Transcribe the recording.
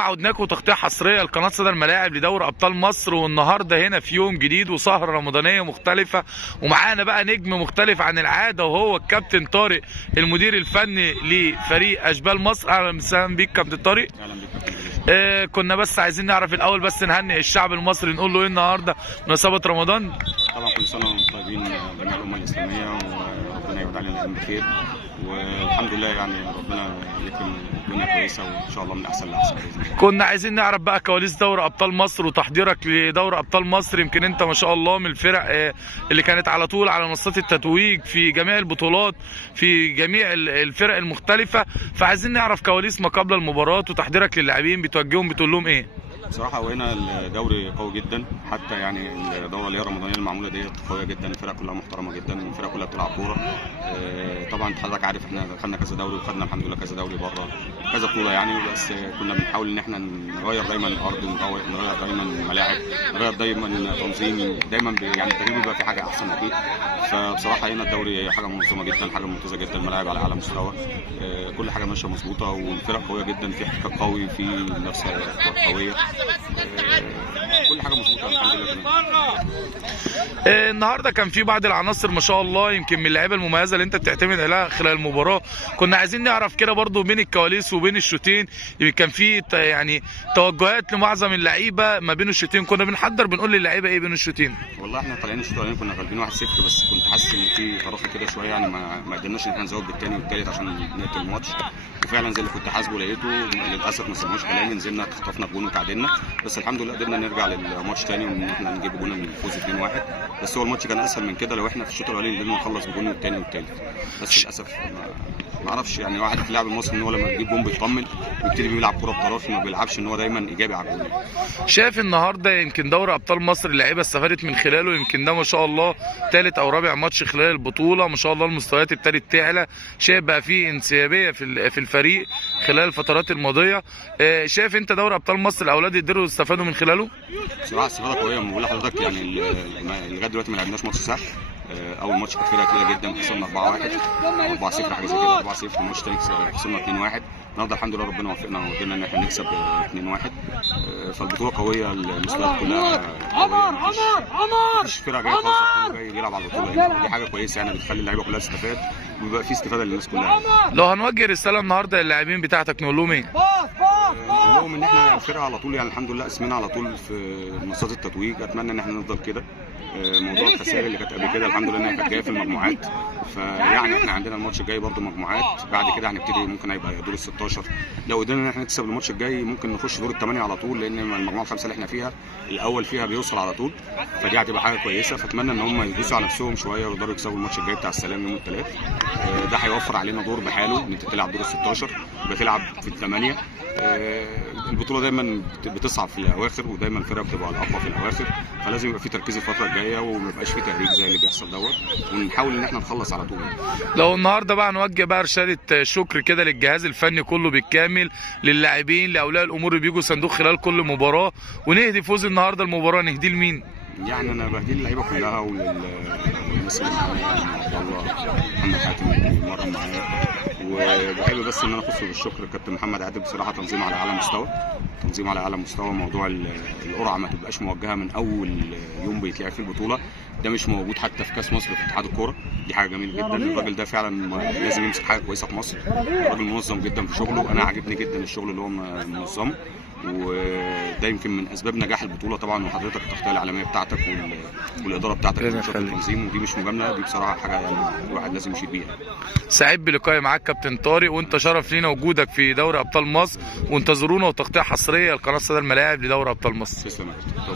عودناكم تغطيه حصريه لقناه صدى الملاعب لدوري ابطال مصر، والنهارده هنا في يوم جديد وسهره رمضانيه مختلفه، ومعانا بقى نجم مختلف عن العاده وهو الكابتن طارق المدير الفني لفريق اشبال مصر. اهلا وسهلا بيك كابتن طارق. اهلا بيك. كنا بس عايزين نعرف الاول، بس نهنئ الشعب المصري، نقول له ايه النهارده مناسبه رمضان؟ طبعا كل سنه وانتم طيبين جميع الامه الاسلاميه، وربنا يعود علينا الايام بخير، والحمد لله يعني ربنا يكرم الدنيا كويسه وان شاء الله من احسن لاحسن باذن الله. كنا عايزين نعرف بقى كواليس دوري ابطال مصر وتحضيرك لدوري ابطال مصر. يمكن انت ما شاء الله من الفرق اللي كانت على طول على منصات التتويج في جميع البطولات في جميع الفرق المختلفه، فعايزين نعرف كواليس ما قبل المباراه وتحضيرك للاعبين، بتوجههم بتقول لهم ايه؟ بصراحه هو هنا الدوري قوي جدا، حتى يعني الدوره اللي هي الرمضانيه المعموله ديت قويه جدا، الفرق كلها محترمه جدا، الفرق كلها بتلعب كوره. طبعا حضرتك عارف احنا دخلنا كذا دوري وخدنا الحمد لله كذا دوري بره كذا بطوله يعني، بس كنا بنحاول ان احنا نغير دايما الارض، نغير دايما الملاعب، نغير دايما تنظيم، دايما يعني التدريب بيبقى في حاجه احسن اكيد. فبصراحه هنا الدوري حاجه منظمه جدا، حاجه ممتازه جدا، الملاعب على اعلى مستوى، كل حاجه ماشيه مظبوطه، والفرق قويه جدا، في احتكاك قوي، في منافسه قويه، كل حاجه مظبوطه الحمد لله تمام. النهارده كان في بعض العناصر ما شاء الله يمكن من اللعيبه المميزه اللي انت بتعتمد عليها خلال المباراه، كنا عايزين نعرف كده برضو بين الكواليس وبين الشوطين، كان في يعني توجهات لمعظم اللعيبه ما بين الشوطين، كنا بنحضر بنقول للعيبه ايه بين الشوطين؟ والله احنا طالعين الشوط الاولاني كنا غالبين 1-0، بس كنت حاسس ان في تراخي كده شويه، يعني ما قدرناش ان احنا نزود بالثاني والثالث عشان نقتل الماتش، وفعلا زي اللي كنت حاسبه لقيته للاسف ما سمعناش كلامي، نزلنا خطفنا جون وتعادلنا، بس الحمد لله قدرنا نرجع للماتش ثاني وان احنا نجيب جون الفوز 2-1، بس هو الماتش كان اسهل من كده لو احنا في الشوط الاولاني قدرنا نخلص بجون الثاني والثالث، بس للاسف ما اعرفش يعني واحد في اللاعب المصري ان هو لما بيجيب جون بيطمن ويبتدي بيلعب كوره بطرف، ما بيلعبش ان هو دايما ايجابي على الجون. شايف النهارده يمكن دوري ابطال مصر اللعيبه استفادت من خلاله، يمكن ده ما شاء الله ثالث او رابع ماتش خلال البطوله، ما شاء الله المستويات ابتدت تعلى، شايف بقى في انسيابيه في الفريق خلال الفترات الماضيه. شايف انت دوري ابطال مصر الاولاد يقدروا يستفادوا من خلاله؟ بصراحه استفاده قويه، بقول لحضرتك يعني لغايه دلوقتي ما لعبناش ماتش سهل. اول ماتش كانت فرقه تقيله جدا، خسرنا 4-1 4-0 حاجه زي كده، 4-0 الماتش الثاني خسرنا 2-1. النهارده الحمد لله ربنا وفقنا وقدرنا ان احنا نكسب 2-1. فالبطوله قويه، المستويات كلها قويه، مفيش فرقه جايه خالص، كله جاي بيلعب على البطوله هنا، ودي حاجه كويسه يعني بتخلي اللعيبه كلها تستفاد وبيبقى في استفاده للناس كلها. لو هنوجه رساله النهارده للاعبين بتاعتك نقول لهم ايه؟ نقول لهم ان احنا الفرقه على طول يعني الحمد لله اسمنا على طول في منصات التتويج، اتمنى ان احنا نفضل كده. موضوع الخسائر اللي كانت قبل كده الحمد لله انها كانت جايه في المجموعات، فيعني احنا عندنا الماتش الجاي برده مجموعات، بعد كده هنبتدي ممكن هيبقى دور ال 16، لو قدرنا ان احنا نكسب الماتش الجاي ممكن نخش دور الثمانيه على طول، لان المجموعه الخامسه اللي احنا فيها الاول فيها بيوصل على طول، فدي هتبقى حاجه كويسه، فاتمنى ان هم يدوسوا على نفسهم شويه ويقدروا يكسبوا الماتش الجاي بتاع السلام يوم الثلاث. ده هيوفر علينا دور بحاله، ان انت تلعب دور ال 16 بتلعب في الثمانيه. البطوله دايما بتصعب في الاواخر، ودايما الفرقه بتبقى الاقوى في الاواخر، فلازم يبقى في تركيز الفتره الجايه وما يبقاش في تهريج زي اللي بيحصل دوت، ونحاول ان احنا نخلص على طول. لو النهارده بقى نوجه بقى رساله شكر كده للجهاز الفني كله بالكامل، للاعبين، لاولياء الامور اللي بيجوا صندوق خلال كل مباراه، ونهدي فوز النهارده المباراه، نهديه لمين؟ يعني انا بهدي اللعيبه كلها وللناس اللي معايا، عبد الله محمد حاتم اللي معايا، وبحب بس ان انا اخص بالشكر الكابتن محمد عادل، بصراحه تنظيم على اعلى مستوى، تنظيم على اعلى مستوى، موضوع القرعه ما تبقاش موجهه من اول يوم بيتلعب في البطوله، ده مش موجود حتى في كاس مصر في اتحاد الكوره، دي حاجه جميله جدا، الراجل ده فعلا لازم يمسك حاجه كويسه في مصر، راجل منظم جدا في شغله، انا عاجبني جدا الشغل اللي هو منظمه، وده يمكن من اسباب نجاح البطوله طبعا، وحضرتك التغطيه الاعلاميه بتاعتك والاداره بتاعتك في التنظيم، ودي مش مجامله، دي بصراحه حاجه يعني الواحد لازم يشيد بيها. سعيد بلقائي معاك كابتن طارق، وانت شرف لينا وجودك في دوري ابطال مصر، وانتظرونا وتغطيه حصريه لقناه صدى الملاعب لدوري ابطال مصر. تسلم يا كابتن.